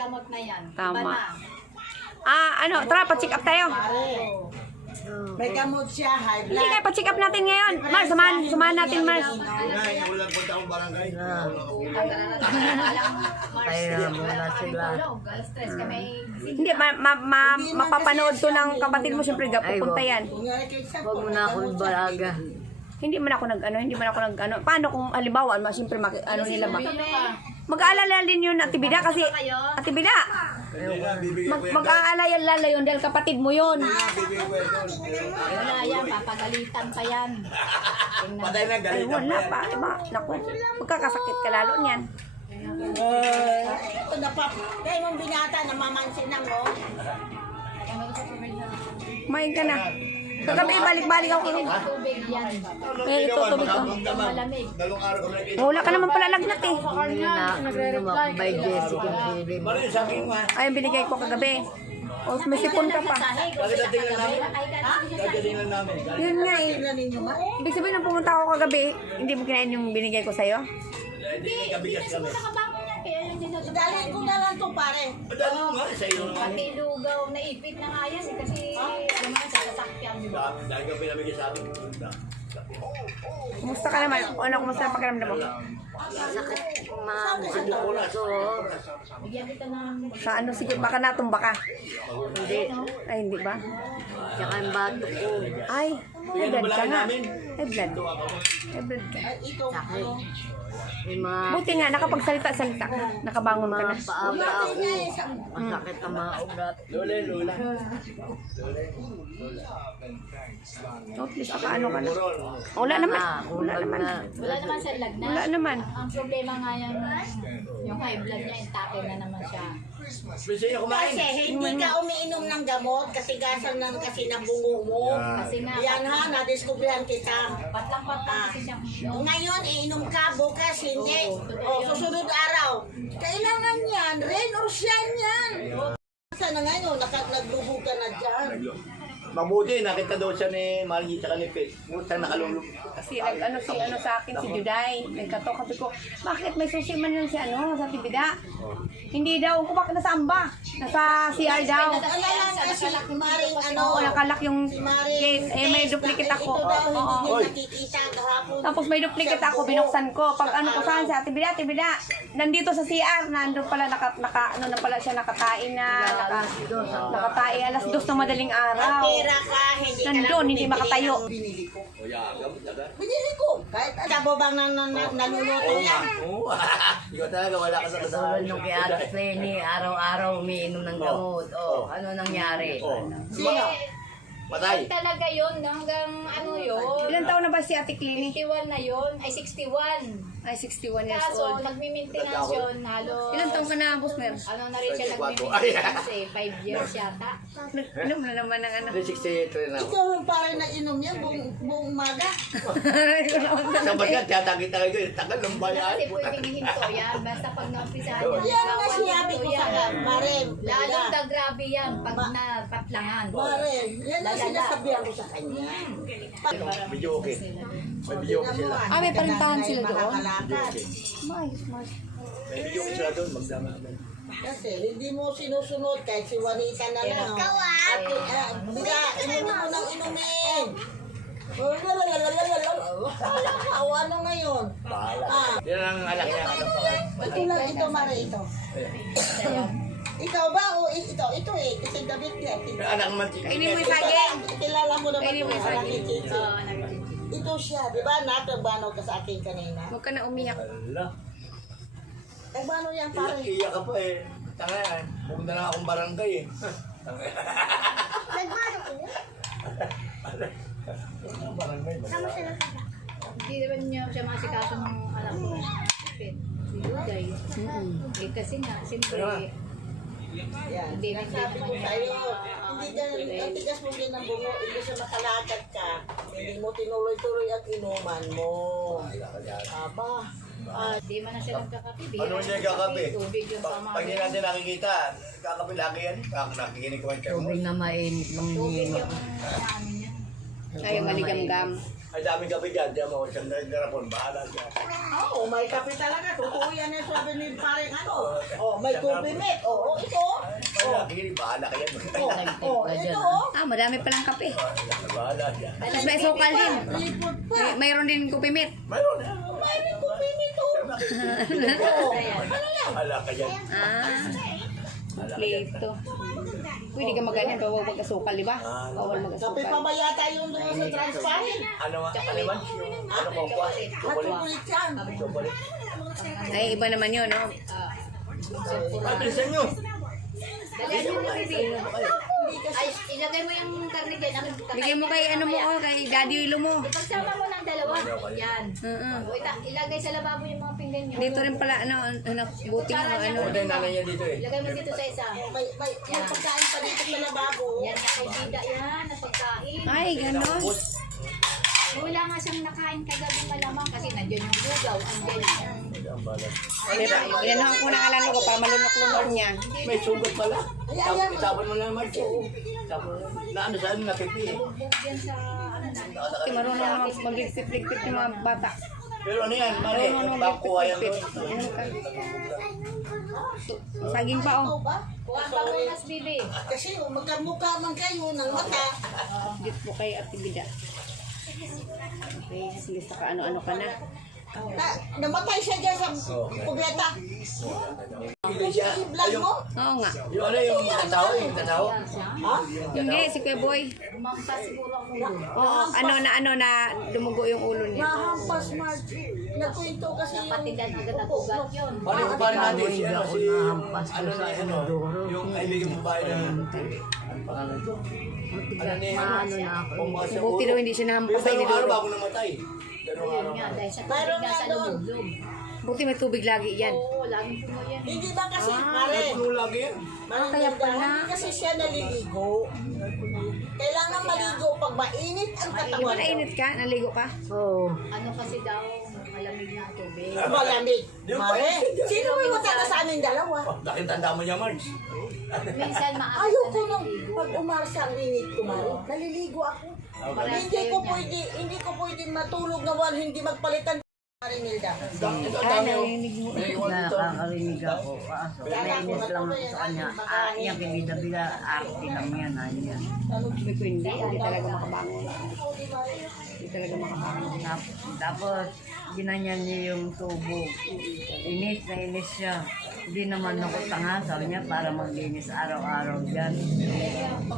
gamot na yan. Tama. Iba na. Ano, tara, pa-check up tayo. May gamot siya, high Hindi blood. nga, pa-check up natin ngayon. Mars, samahan natin, Mars. Ulang punta akong barangay. Kaya muna sila. Stress kami. Hindi, mapapanood to ng kapatid mo, siyempre, pupunta yan. Huwag mo na akong balaga. Hindi man ako nag-ano. Paano kung halimbawa, siyempre, ano nila ba? Mag-aalala din yun, Ate Bida, kasi, Ate Bida, mag-aalala yun dahil kapatid mo yun. Wala yan, papagalitan pa yan. Patay na Ay, galit. wala pa. Diba? Naku, magkakasakit ka lalo niyan. Ito na pa. Kaya mong binata, namamansin na mo. Kumain ka na. Kagabi, balik-balik ako. Tubig yan. Eh, ito, tubig ko. Malamig. Dalawang araw kami nag-inom. Wala ka naman pala lagnat eh. By Jessica Philip. Paano yung sabi mo ha? Ay, binigay ko kagabi. O, may sipon ka pa. Dadating lang namin. Dadating lang namin. Yun nga eh. Tingnan ninyo ba? Ibig sabihin nung pumunta ako kagabi, hindi mo kinain yung binigay ko sa'yo? Hindi kabigas kami. Dalhin ko na lang to, pare. Madali mo nga sa iyo naman. Pati lugaw, naipit na nga yan. Kasi, alam mo yan, sa sasakyan. Dahil ka pinamigay sa atin. Kumusta ka naman? Ano, kumusta ang pakiramdam mo? Sakit. Bigyan kita ng... Sa ano, sige, baka natumba ka. Hindi. Ay, hindi ba? Tsaka yung bato ko. Ay, may blood ka nga. May blood. May blood ka. Sakit. May mga Buti nga, nakapagsalita-salita ka. Nakabangon ka na. paaba ako. Masakit ang mga ugat. Lola. Oh, at least ano ka na. Wala naman. Wala naman. Wala naman sa lagnat. Wala naman. Ang problema nga yung high blood niya, intake na naman siya. Pwede niya kumain. Kasi hindi ka umiinom ng gamot, kasigasan ng kasi ng bungo mo. Kasi nga, Yan ha, nadiskubrihan kita. patlang-patlang kasi siyang... Ngayon, iinom ka, bukas hindi. O, susunod araw. Kailangan yan, rain or shine yan. Sana ngayon, naglubog ka na dyan. Mabuti, nakita daw siya ni Margie sa kanipit. Saan nakalulog. Kasi nag-ano sa akin si Juday. Nagkatok sabi ko, bakit may susi man yan si sa Tibida? Hindi daw, kung bakit nasa amba? Nasa CR daw. Alala nga si Maring ano, Oo, nakalak yung si Maring. gate. Eh, may duplicate ako. Ito daw, Oo. hindi niya nakikita kahapon. Tapos may duplicate ako, binuksan ko. Pag ano ko saan sa Tibida, nandito sa CR, nandun pala, ano na pala siya, nakatain na, nakatain, alas 2 ng madaling araw. Pera ka, hindi ka Nandun, hindi bumibili makatayo. ng Binili ko. O ya, gamot na ba? Binili ko. Kahit sabo bang naluluto yan. Oo. Ikaw talaga, wala ka sa Tulad kasalanan. nung kay Ate Penny, araw-araw umiinom ng gamot. Ano nangyari? Mga, patay. Talaga yun, hanggang ano yun. Ilan taon na ba si Ate Clini? 51 na yun, ay 61. Ay, 61 years Kaso, old. nagmi-maintenance yun, halos... Ilan taon ka na, Boss Mer? Ano na rin siya nagmi-maintenance eh, 5 years yata. Inom na naman ng ano. 368 rin ako. Ikaw ang parang nainom yan buong umaga. Sa bagat, tiyatagin-tagay ko. Tagal ng bayan. Kasi pwedeng hihinto yan, basta pag naumpisahan yan. Yan nga bawal sinabi ko hihinto sa yan. Maren. Lalong na grabe yan pag napatlangan. Maren, yan ang sinasabihan ko sa kanya. Video okay. May video okay sila. Ah, may parintahan sila doon? Makakalakad. Mais, mais. May video okay sila doon. Magsama. Kasi hindi mo sinusunod kahit si Juanita na lang. Ate, diba, inumin mo nang inumin. Awa na ngayon. Ah, Yan ang anak niya. Ano pa nga? ito lang ito, Mare, ito. Ikaw ba o ito? Ito eh, ito yung David yan. Yung anak man. Kainin mo yung saging. Kilala mo naman Kainin mo ito, yung anak ni saging. Chichi. Ito siya, di ba? Natabano ka sa akin kanina. Huwag ka na umiyak. Ala. Nagbano yan, pare? Iyak ka pa eh. Tanga yan. Huwag na lang akong barangay eh. Nagbano ko? Barangay ba? Hindi naman niya siya masikaso ng anak ko. Si Juday. Eh kasi nga, siyempre, Yan. hindi Sabi ko sa'yo, hindi ka, ang tigas mo din ng bungo, hindi siya makalakad ka. Hindi mo tinuloy-tuloy ang inuman mo. Aba. Hindi man na siya nagkakape. Ano niya kakape? Tubig yung sama. Pag hindi natin nakikita, kakape lagi yan. Nakikinig ko ang termo. Tubig na mainit lang Tubig yun. yung ano niya. Ayaw maligam-gam. Ay daming kape dyan. Diyan mo, isang garapon. Bahala siya. Oo, may kape talaga. Totoo yan yung sabi ni parang ano. Oh, may coffee mate. Oo, ito. Bahala kayo. Bahala kayo. Oh, ito. Madami palang kape. Bahala siya. Tapos may sukal din. Lipot pa. Mayroon din kupimit. Mayroon. May coffee mate. Bahala ka dyan. Plito. Pwede ka maganin, bawal mag-asukal, di ba? Bawal Kape mag-asukal. pa ba yata yung doon sa transparent? Ano man? Ano mo po? Chocolate yan. Ay, iba naman yun, no? Ay, bilisan nyo. Dalihan nyo na, baby. Ay, ilagay mo yung karne dyan. Bigay mo kay ano mo, kay Daddy Ilo mo. Ipagsama mo ng dalawa. Yan. Oo. Wait, ilagay sa lababo yung mga pinggan nyo. Dito rin pala, buti mo, ano. Ito yung nanay niya dito eh. Ilagay mo dito sa isa. May pagkain pa dito sa lababo. Yan, nakaibida yan, na pagkain. Ay, gano'n. Wala nga siyang nakain kagabi malamang kasi nandiyan yung bugaw. Andyan yung... Pero, yan ako ng alano ko para malunok-lunok niya. May sugat pala. Sabon mo na naman siya. Na ano saan napipi eh. Yan sa... ano na. Kasi marunong naman magligpit-ligpit yung mga bata. Pero ano yan, mare, bakuha yan doon. Ano ka? Saging pa, oh. Kuha pa mo mas, bibi. Kasi magkamukha man kayo ng mata. Dito po kay Ate Bida. Okay, sige sa ano-ano ka na. Namatay siya dyan sa kubeta. I-vlog mo? Oo nga. Yung ano yung katawa, Ha? Hindi, si Kuya Boy. Umampas siguro ako. Oo, ano na dumugo yung ulo niya. Nahampas, Margie. Nagkwento kasi yung... Patigan agad ang ugat yun. Paano natin si ano si ano ni ano yung kaibigan mo ba na pangalan ko? Ano ni ano pumasok sa Buti daw hindi siya nahampas Pero sa dalawang araw inidoro. bago namatay. Dalawang Yun araw. nga, dahil sa Mayroon tubig nasa nga doon. lubog-lub. Buti may tubig lagi yan. Oo, laging puno yan. Hindi ba kasi, pare? Puno lagi yan. Kaya pala. Hindi kasi siya naliligo. Kailangan maligo pag mainit ang Di ba katawan. nainit ka? Naligo ka? Ano kasi daw, malamig na ang tubig. Malamig. Mare, sino may matanda sa amin dalawa? Bakit tanda mo niya, Marge? Minsan maaari Ayoko nung pag umarsa ang init ko, Mare. Naliligo ako. Hindi ko pwede matulog na wala hindi magpalitan. Mare Nilda. Ito Ah, dami narinig mo. Nakakarinig ako. Kaso nainis lang ako sa kanya. Yan, bibida-bida. Arte lang yan. Yan. Sabi ko hindi talaga makabangon. Hindi talaga makabangon. Tapos, ginanyan niya yung tubo. Inis na inis siya. Hindi naman ako tanga, sabi niya, para maglinis araw-araw dyan.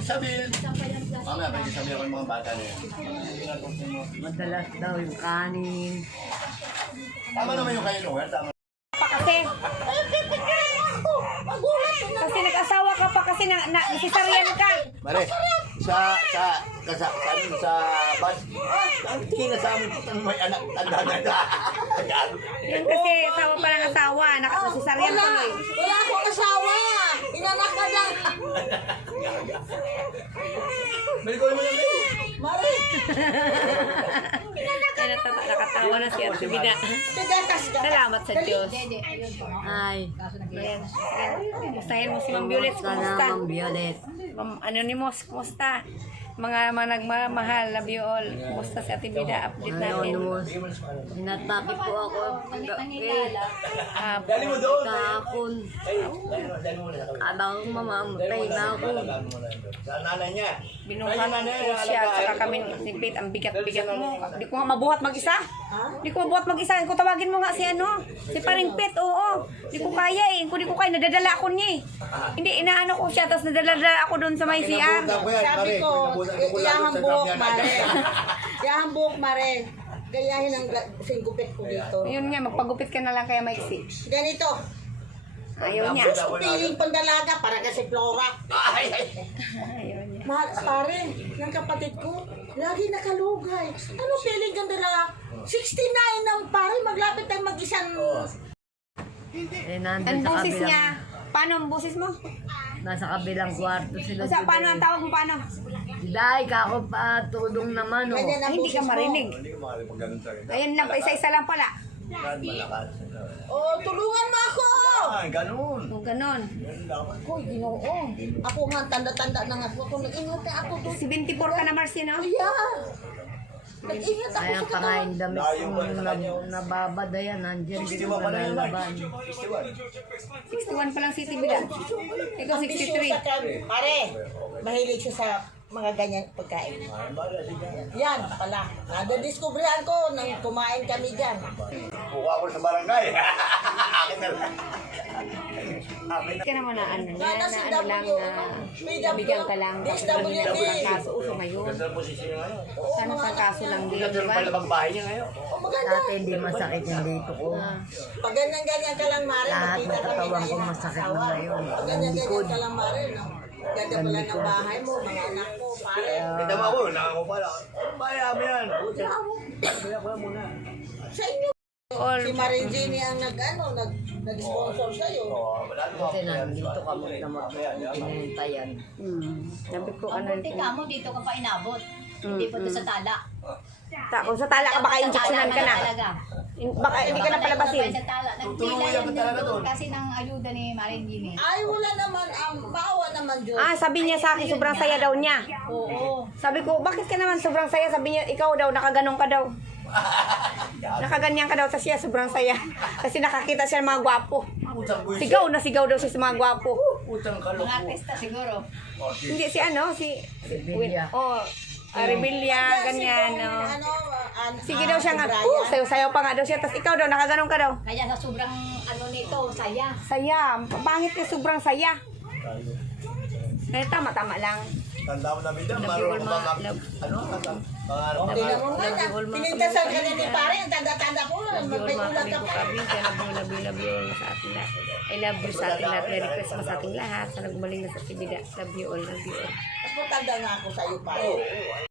Sabihin. Mamaya, may sabihin ako ng mga bata na yan. Madalas daw yung kanin. Tama naman yung kayo, tama. Pa kasi. Kasi nag-asawa ka pa kasi nasisaryan ka. Mare, sa bus, ang tingin na sa amin, may anak, tanda. Yun kasi asawa pa ng asawa. Nasisaryan Wala, tuloy. wala akong asawa. Inanak ka lang. May ko naman yung Mare, Kaya nakatawa na si Ate Bida. tigatas ka. Salamat sa Diyos. Hindi, ayun po. Ay, Ayan. Basahin mo si Ma'am Violet. Kumusta? Ma'am Violet. Ma'am Anonymous, kumusta? Mga nagmamahal, love you all. Kumusta si Ate Bida? Update natin. Hinatapi po ako. Nangilala. Dali mo doon. Kahapon. Dali mo na. Abang mamamatay na ako. Sa nanay niya. Binuhat ko siya, saka kami ni Pete, ang bigat-bigat mo. Di ko nga mabuhat mag-isa. Di ko mabuhat mag-isa. Kung tawagin mo nga si si paring Pete, oo. Di ko kaya eh. Kung di ko kaya, nadadala ako niya eh. Hindi, inaano ko siya, tapos nadadala ako doon sa may CR. Sabi ko, iyahang buhok, Mare. Iyahang buhok, Mare. Gayahin ang singgupit ko dito. Yun nga, magpagupit ka na lang kaya maiksi. Ganito. Ayaw niya. Piling pandalaga para kasi Flora. Ayaw niya. Pare, ng kapatid ko, lagi nakalugay. Ano piling pandalaga? 69 ng pare, maglapit ang mag-isang... Eh, nandun Ang sa busis kabilang, niya. Paano ang busis mo? nasa kabilang kwarto sila. Sa paano ang tawag mo paano? Dahil kako pa, tulong naman oh. Ganyan ang Ay, hindi ka boses mo. marinig. Hindi ko makakali pag ganun talaga. Ayan lang, isa-isa lang pala. Malakas. Oh, tulungan mo ako! Ah, ganun. Kung ganon. Ganun dapat. Ako, ginoo. Ako nga, tanda-tanda na nga ako. Nag-ingat na ako doon. 74 ka na, Marcy, no? Yeah. Nag-ingat ako Kaya sa pa nga katawan. yung damit kong nababad yan, nandyan din ko nalalaban. 61 pa lang si Tibida. Ikaw Ambisyon 63. sa pare, mahilig siya sa mga ganyan pagkain. Yan pala. Nadadiskubrihan ko nang kumain kami dyan. Buka ko sa barangay. Akin na lang. Ka naman na ano, Sana si na ano lang W, na PW, bigyan ka lang. Tapos DSWD. walang kaso uso ngayon. Ganda ng posisyon niya ngayon. Sana pang kaso lang din, Ganda di ng ba? palabang bahay niya ngayon. O maganda. Dati hindi masakit yung dito ko. Pag ganyan-ganyan ka lang, Mare, Lahat magkita ng kami katawan na ko yung masakit na asawa. ngayon. Pag ganyan-ganyan ka lang, Mare, no? Ganda pala ng bahay mo, mga anak mo, pare. Kita mo ako, nakako pala. Ano ba yaman yan? Kaya ko muna. Sa inyo. All, Si Marin Jenny ang nag-sponsor sa'yo. Wala Kasi nandito kami na pinuntayan. sabi ko ano. Buti ka mo, dito ka pa inabot. Hindi pa doon sa tala. Kung sa tala ka, baka injeksyonan ka na. Talaga. Baka hindi ka na palabasin. Sa tala. Nagpila Tutuluyan yan ka talaga doon doon. kasi ng ayuda ni Maring Gini. Ay, wala naman, bawa naman Diyos. Ah, sabi niya sa akin, sobrang saya daw niya. Oo. Sabi ko, bakit ka naman sobrang saya? Sabi niya, ikaw daw, nakaganong ka daw. Nakaganyan ka daw, tapos siya, sobrang saya. Kasi nakakita siya ng mga gwapo. Utang buwis. Sigaw na sigaw daw siya sa mga gwapo. Utang Mga kaloko. artista siguro. Hindi, si ano, si Rebilla. Oh, Rebilla, ganyan, no. Sige daw siya nga, Brian. sayo-sayo pa nga daw siya, tapos ikaw daw, nakaganong ka daw. Kaya sa sobrang ano nito, saya. Saya, pangit ka, sobrang saya. Eh, tama-tama lang. Tanda mo na bida, marunong ka ba ano? Pangarap Okay na mo nga na. Love you all, mga Pinintasan ka na ni pare, ang tanda-tanda ko. Love you all, May mga ulat ka kamigo pa. kami. Kaya love you sa ating lahat. I love you sa ating lahat. Merry Christmas sa ating lahat. Sana gumaling na sa Tibida. Love you all, love you all. Mas matanda nga ako sa'yo pare.